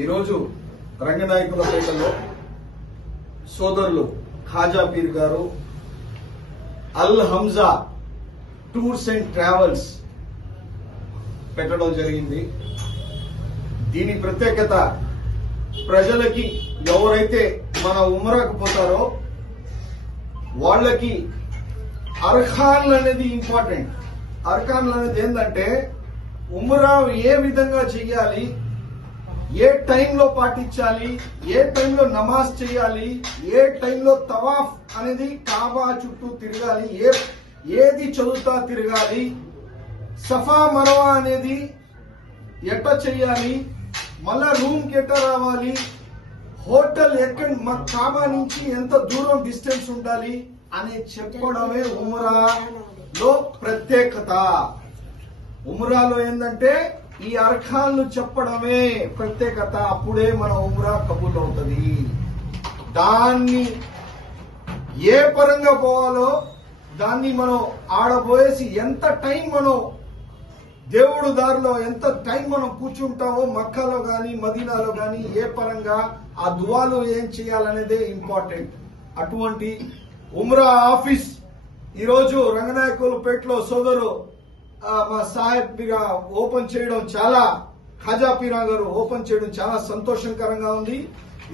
ఈరోజు రంగనాయకులపేటలో సోదరులు ఖాజా పీర్ గారు అల్ హంజా టూర్స్ అండ్ ట్రావెల్స్ పెట్టడం జరిగింది. దీని ప్రత్యేకత ప్రజలకి ఎవరైతే మన ఉమ్రాకు పోతారో వాళ్ళకి అర్కాన్లు అనేది ఇంపార్టెంట్. అర్కాన్లు అనేది ఏంటంటే ఉమ్రా ఏ విధంగా చెయ్యాలి, ఏ టైంలో పాటించాలి, ఏ టైంలో నమాజ్ చేయాలి, ఏ టైంలో తవాఫ్ అనేది కాబా చుట్టూ తిరగాలి, ఏది చదువుతా తిరగాలి, సఫా మరవా అనేది ఎట్ట చెయ్యాలి, మళ్ళా రూమ్కి ఎట్ట రావాలి, హోటల్ ఎక్కడ కాబా నుంచి ఎంత దూరం డిస్టెన్స్ ఉండాలి అని చెప్పడమే ఉమ్రాలో ప్రత్యేకత. ఉమ్రాలో ఏంటంటే ఈ అర్కాన్లు చెప్పడమే ప్రత్యేకత. అప్పుడే మన ఉమ్రా కబూల్ అవుతుంది. దాన్ని ఏ పరంగా పోవాలో దాన్ని మనం ఆడబోయేసి ఎంత టైం మనం దేవుడు దారిలో ఎంత టైం మనం కూర్చుంటామో మక్కాలో గాని మదీనాలో గాని ఏ పరంగా ఆ దువాలు ఏం చేయాలనేదే ఇంపార్టెంట్. అటువంటి ఉమ్రా ఆఫీస్ ఈరోజు రంగనాయకులపేటలో సోదరు మా సాహెబ్ ఓపెన్ చేయడం చాలా, ఖాజా పీరా గారు ఓపెన్ చేయడం చాలా సంతోషకరంగా ఉంది.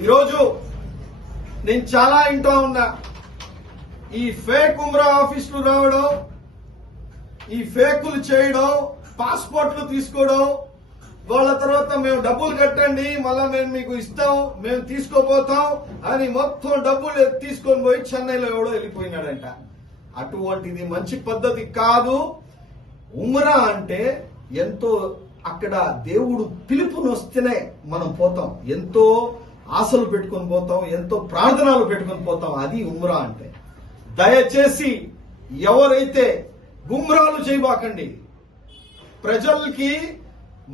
ఈరోజు నేను చాలా ఇంటా ఉన్నా, ఈ ఫేక్ ఉమ్రా ఆఫీసులు రావడం, ఈ ఫేకులు చేయడం, పాస్పోర్ట్లు తీసుకోవడం, వాళ్ళ తర్వాత మేము డబ్బులు కట్టండి మళ్ళా మేము మీకు ఇస్తాం, మేము తీసుకోపోతాం అని మొత్తం డబ్బులు తీసుకొని పోయి చెన్నైలో ఎవడో వెళ్ళిపోయినాడంట. అటువంటిది మంచి పద్ధతి కాదు. ఉమ్రా అంటే ఎంతో అక్కడ దేవుడు పిలుపునొస్తేనే మనం పోతాం, ఎంతో ఆశలు పెట్టుకొని పోతాం, ఎంతో ప్రార్థనలు పెట్టుకొని పోతాం. అది ఉమ్రా అంటే. దయచేసి ఎవరైతే గుమ్రాలు చేయబాకండి. ప్రజలకి,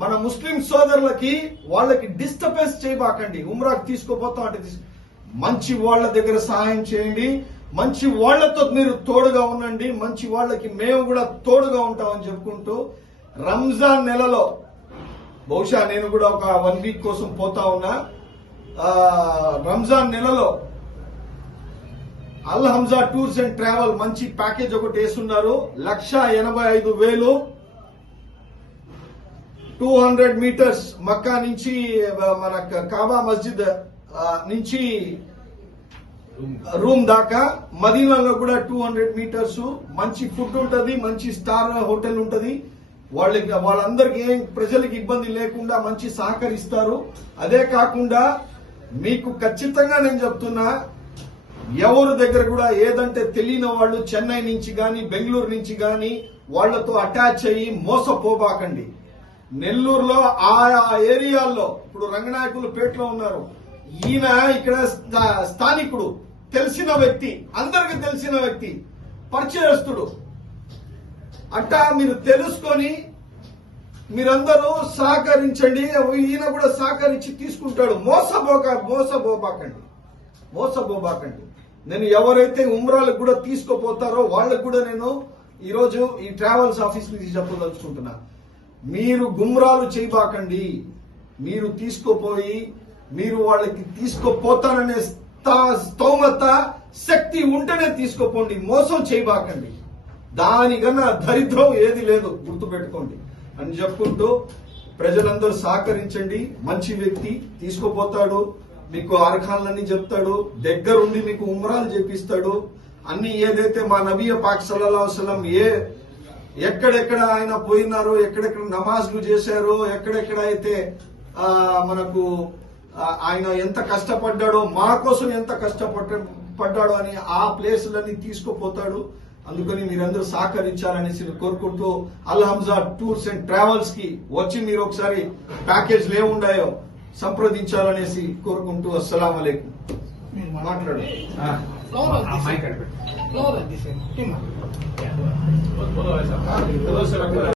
మన ముస్లిం సోదరులకి వాళ్ళకి డిస్టర్బెన్స్ చేయబాకండి. ఉమ్రాకి తీసుకోపోతాం అంటే మంచి వాళ్ళ దగ్గర సహాయం చేయండి, మంచి వాళ్లతో మీరు తోడుగా ఉండండి, మంచి వాళ్ళకి మేము కూడా తోడుగా ఉంటామని చెప్పుకుంటూ రంజాన్ నెలలో బహుశా నేను కూడా ఒక 1 వీక్ కోసం పోతా ఉన్నా. రంజాన్ నెలలో అల్ హంజా టూర్స్ అండ్ ట్రావెల్ మంచి ప్యాకేజ్ ఒకటి వేస్తున్నారు. 1,85,000 200 మీటర్స్ మక్కా నుంచి మన కాబా మస్జిద్ నుంచి రూమ్ దాకా, మదీనాలో కూడా 200 మీటర్స్. మంచి ఫుడ్ ఉంటది, మంచి స్టార్ హోటల్ ఉంటది. వాళ్ళందరికీ ప్రజలకు ఇబ్బంది లేకుండా మంచి సహకరిస్తారు. అదే కాకుండా మీకు ఖచ్చితంగా నేను చెప్తున్నా, ఎవరి దగ్గర కూడా ఏదంటే తెలియని వాళ్ళు చెన్నై నుంచి గాని బెంగళూరు నుంచి గాని వాళ్లతో అటాచ్ అయ్యి మోసపోబాకండి. నెల్లూరులో ఆ ఏరియాల్లో ఇప్పుడు రంగనాయకులపేటలో ఉన్నారు. ఈయన ఇక్కడ స్థానికుడు, తెలిసిన వ్యక్తి, అందరికి తెలిసిన వ్యక్తి, పరిచయస్తుడు. అట్టా మీరు తెలుసుకొని మీరందరూ సహకరించండి. ఈయన కూడా సహకరించి తీసుకుంటాడు. మోసపోబాకండి. నేను ఎవరైతే ఉమ్రాలకు కూడా తీసుకుపోతారో వాళ్ళకు కూడా నేను ఈరోజు ఈ ట్రావెల్స్ ఆఫీస్ నుంచి చెప్పదలుచుకుంటున్నా, మీరు గుమ్రాలు చేయబాకండి. మీరు తీసుకుపోయి మీరు వాళ్ళకి తీసుకుపోతాననే స్తోమత శక్తి ఉంటేనే తీసుకుపోండి, మోసం చేయబాకండి. దానికన్నా దరిద్రం ఏది లేదు, గుర్తుపెట్టుకోండి అని చెప్పుకుంటూ ప్రజలందరూ సహకరించండి. మంచి వ్యక్తి తీసుకుపోతాడు, మీకు అర్కాన్లన్నీ చెప్తాడు, దగ్గరుండి మీకు ఉమ్రాలు చేపిస్తాడు. అన్ని ఏదైతే మా నబీ పాక్ సల్లల్లాహు అలైహి వసల్లం ఎక్కడెక్కడ ఆయన పోయినారో, ఎక్కడెక్కడ నమాజ్లు చేశారో, ఎక్కడెక్కడ అయితే మనకు ఆయన ఎంత కష్టపడ్డాడో, మా కోసం ఎంత కష్టపడ్డాడో అని ఆ ప్లేసులన్నీ తీసుకుపోతాడు. అందుకని మీరందరూ సహకరించాలనేసి కోరుకుంటూ అల్ హంజా టూర్స్ అండ్ ట్రావెల్స్ కి వచ్చి మీరు ఒకసారి ప్యాకేజ్లు ఏముండాయో సంప్రదించాలనేసి కోరుకుంటూ అస్సలాం అలైకుం. మాట్లాడు.